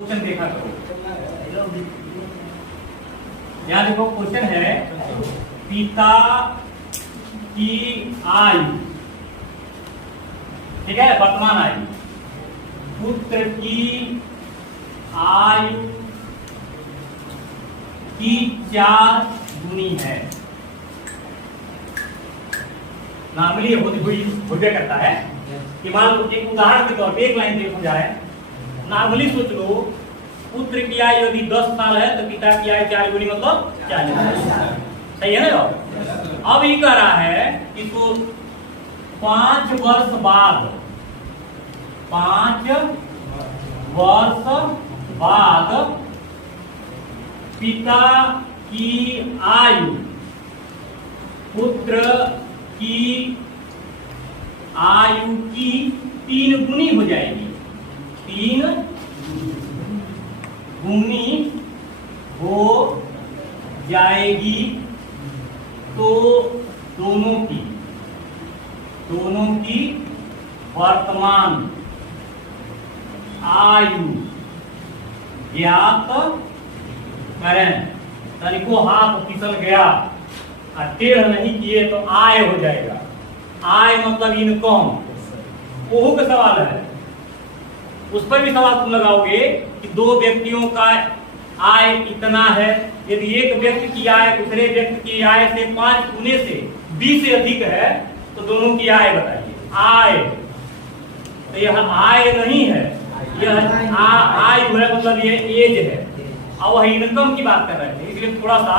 Question देखा करो। यहाँ देखो क्वेश्चन है पिता की आयु, ठीक है, वर्तमान आयु, पुत्र की आयु की 4 गुनी है। नॉर्मली हो करता है कि मान लो एक उदाहरण के तौर पे एक लाइन देखो जा रहा है। नॉर्मली सोच लो पुत्र की आयु यदि 10 साल है तो पिता की आयु 4 गुनी मतलब 40 साल। सही है ना। अब ये कह रहा है कि तो 5 वर्ष बाद 5 वर्ष बाद पिता की आयु पुत्र की आयु की 3 गुनी हो जाएगी। 3 गुनी हो जाएगी तो दोनों की वर्तमान आयु ज्ञात करें। तनिको हाथ फिसल गया और टेढ़ नहीं किए तो आय हो जाएगा। आय मतलब इनकम, वो का सवाल है। उस पर भी सवाल तुम लगाओगे कि 2 व्यक्तियों का आय इतना है, यदि एक व्यक्ति की आय दूसरे व्यक्ति की आय से 5 गुने से 20 से अधिक है तो दोनों की आय बताइए। आय तो यह आय नहीं है, यह आय है, मतलब ये एज है। अब वह इनकम की बात कर रहे थे, इसलिए थोड़ा सा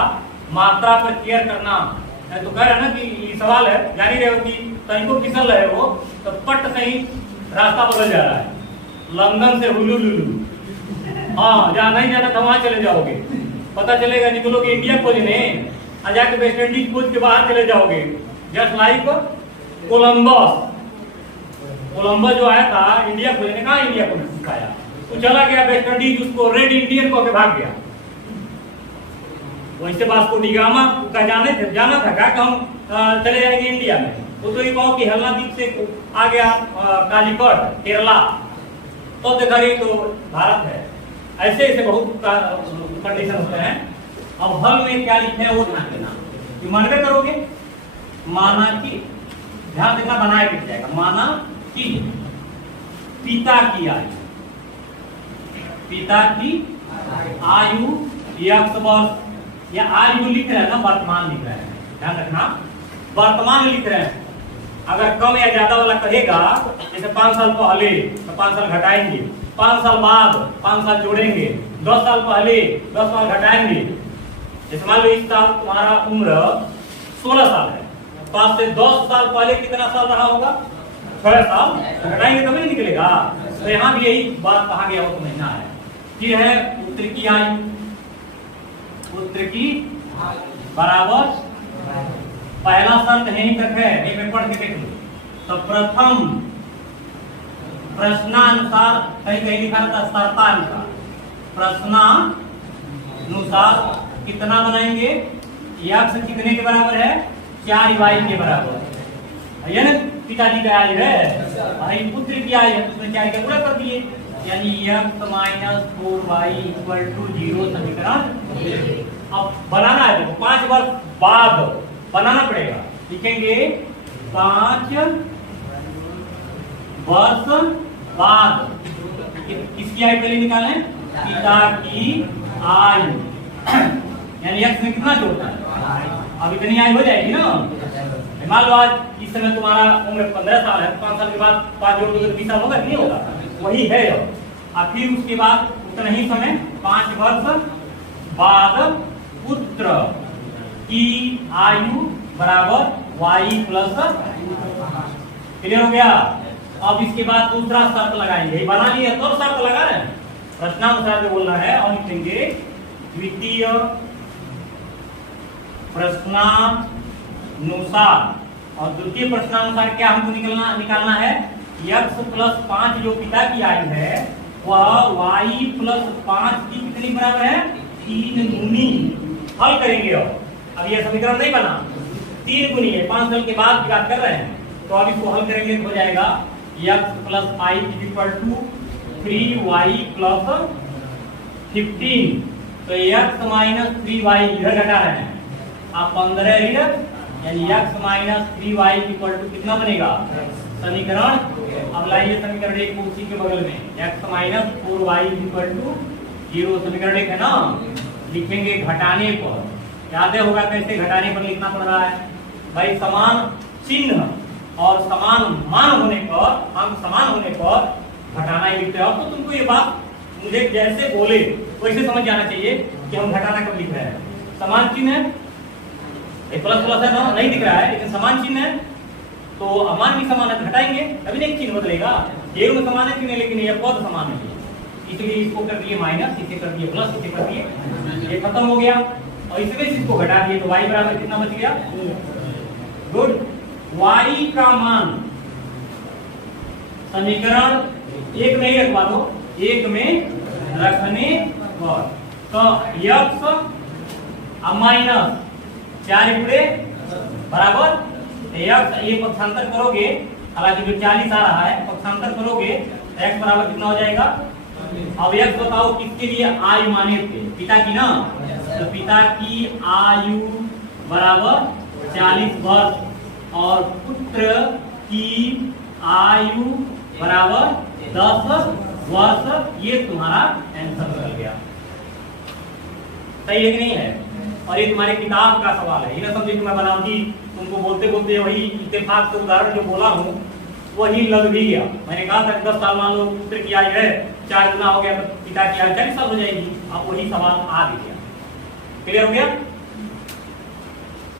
मात्रा पर केयर करना है। तो कह रहे ना कि ये सवाल है, जान ही रहे हो कि तनिको फिसल रहे हो तो पट से ही रास्ता बदल जा रहा है। लंदन से हुलुलुलु, हाँ, जहाँ नहीं जाना था वहां चले जाओगे, पता चलेगा निकलोगे इंडिया खोजने, और जाके वेस्ट इंडीज खोज के बाहर चले जाओगे। जस्ट लाइक कोलंबस जो आया था इंडिया खोजने, कहा इंडिया को सिखाया, वो चला गया वेस्ट इंडीज, उसको रेड इंडियन को के भाग गया। वैसे वास्को डी गामा का जाना था क्या कि हम चले जाएंगे इंडिया में, तो ये कहो कि हल्ला द्वीप से आ गया कालीकट केरला, तो देखा गई तो भारत है। ऐसे ऐसे बहुत कंडीशन होते हैं। अब हल में क्या लिखे है वो ध्यान देना कि मानवे करोगे, माना कि ध्यान देना, बनाए लिख जाएगा। माना कि पिता की आयु x वर्ष, या आयु लिख रहे हैं ना, वर्तमान लिख रहे हैं, ध्यान रखना वर्तमान लिख रहे हैं। अगर कम या ज्यादा वाला कहेगा, जैसे 5 साल पहले तो 5 साल घटाएंगे, 5 साल बाद 5 साल जोड़ेंगे, 10 साल पहले 10 साल घटाएंगे। जैसे मान लो इस साल तुम्हारा उम्र 16 साल है, 5 से 10 साल पहले कितना साल रहा होगा? 6 साल। घटाएंगे तभी नहीं निकलेगा। तो यहाँ भी यही बात कहा गया हो समझना है। फिर है पुत्र की आयु, पुत्र की बराबर पहला शर्त यहीं तक है, एक में पढ़ के देख लो। तो प्रथम प्रश्नानुसार, कहीं कहीं लिखा था शर्तानुसार, प्रश्नानुसार कितना बनाएंगे? x कितने के बराबर है? 4y के बराबर। ये ना पिताजी का आयु है, पुत्र की आयु है, तो उसने 4 का पूरा कर दिए, यानी x - 4y = 0 समीकरण। अब बनाना है, देखो 5 वर्ष बाद बनाना पड़ेगा। लिखेंगे 5 वर्ष बाद किसकी आयु पहले निकालें? पिता की आयु, यानी x में कितना जोड़ना है? अब इतनी आयु हो जाएगी ना। मान लो आज इस समय तुम्हारा उम्र 15 साल है, 5 साल के बाद 5 जोड़ दो 20 साल होगा, नहीं होगा? वही है। और फिर उसके बाद उतना ही समय 5 वर्ष बाद पुत्र की आयु बराबर y + क्लियर हो गया। अब इसके बाद दूसरा शर्त लगाएंगे, बना लिया तो शर्त लगा रहे हैं, प्रश्नानुसार जो बोलना है। और लिखेंगे द्वितीय प्रश्नानुसार, और द्वितीय प्रश्नानुसार क्या हमको निकालना है? x + 5 जो पिता की आयु है वह y + 5 की कितनी बराबर है? 3 गुनी। हल करेंगे। अब यह समीकरण नहीं बना, 3 गुनी है, 5 साल के बाद की बात कर रहे हैं, तो अब इसको हल करेंगे तो हो जाएगा x + 5 = 3y + 15, तो x माइनस 3y इधर घटा रहे हैं, आप 15 इधर, यानी x minus 3y equal to कितना बनेगा समीकरण। अब लाइए समीकरण एक को उसी के बगल में, x minus 4y equal to 0, समीकरण एक है ना, लिखेंगे घटाने पर, याद होगा कैसे घटाने पर लिखना पड़ रहा है भाई, समान चिन्ह और समान मान होने पर, अंक समान होने पर घटाना ही लिखते हैं। तो तुमको ये बात मुझे जैसे बोले वैसे समझ जाना चाहिए कि हम घटाना कब लिख रहे हैं। समान चिन्ह है, प्लस प्लस है ना, नहीं दिख रहा है लेकिन समान चिन्ह है, तो अमान भी समान है, घटाएंगे तभी नहीं चिन्ह बदलेगा। एक में समान है कि नहीं, लेकिन ये पद समान है, इसलिए इसको कर दिए माइनस, इसे कर दिए प्लस, इसे कर दिए, ये खत्म हो गया, और इसमें इसको घटा दिए तो y बराबर कितना बच गया, गुड। y का मान समीकरण एक में ही रखवा दो, एक में रखने पर, तो x अब माइनस 4 पूरे बराबर x, ये पक्षांतर करोगे, हालांकि जो 40 आ रहा है पक्षांतर करोगे तो x बराबर कितना हो जाएगा। अब x बताओ किसके लिए आयु माने थे, पिता की ना, तो पिता की आयु बराबर 40 वर्ष और पुत्र की आयु बराबर 10 वर्ष, ये तुम्हारा आंसर निकल गया। सही है कि नहीं है। और ये तुम्हारे किताब का सवाल है, ये ना समझे कि मैं बनावटी तुमको बोलते बोलते वही इत्तेफाक से उदाहरण जो बोला हूँ वही लग भी गया। मैंने कहा था 10 साल मान लो पुत्र की आयु है, 4 गुना हो गया तो पिता की आयु 40 साल हो जाएगी, अब वही सवाल आ भी गया। क्लियर हो गया।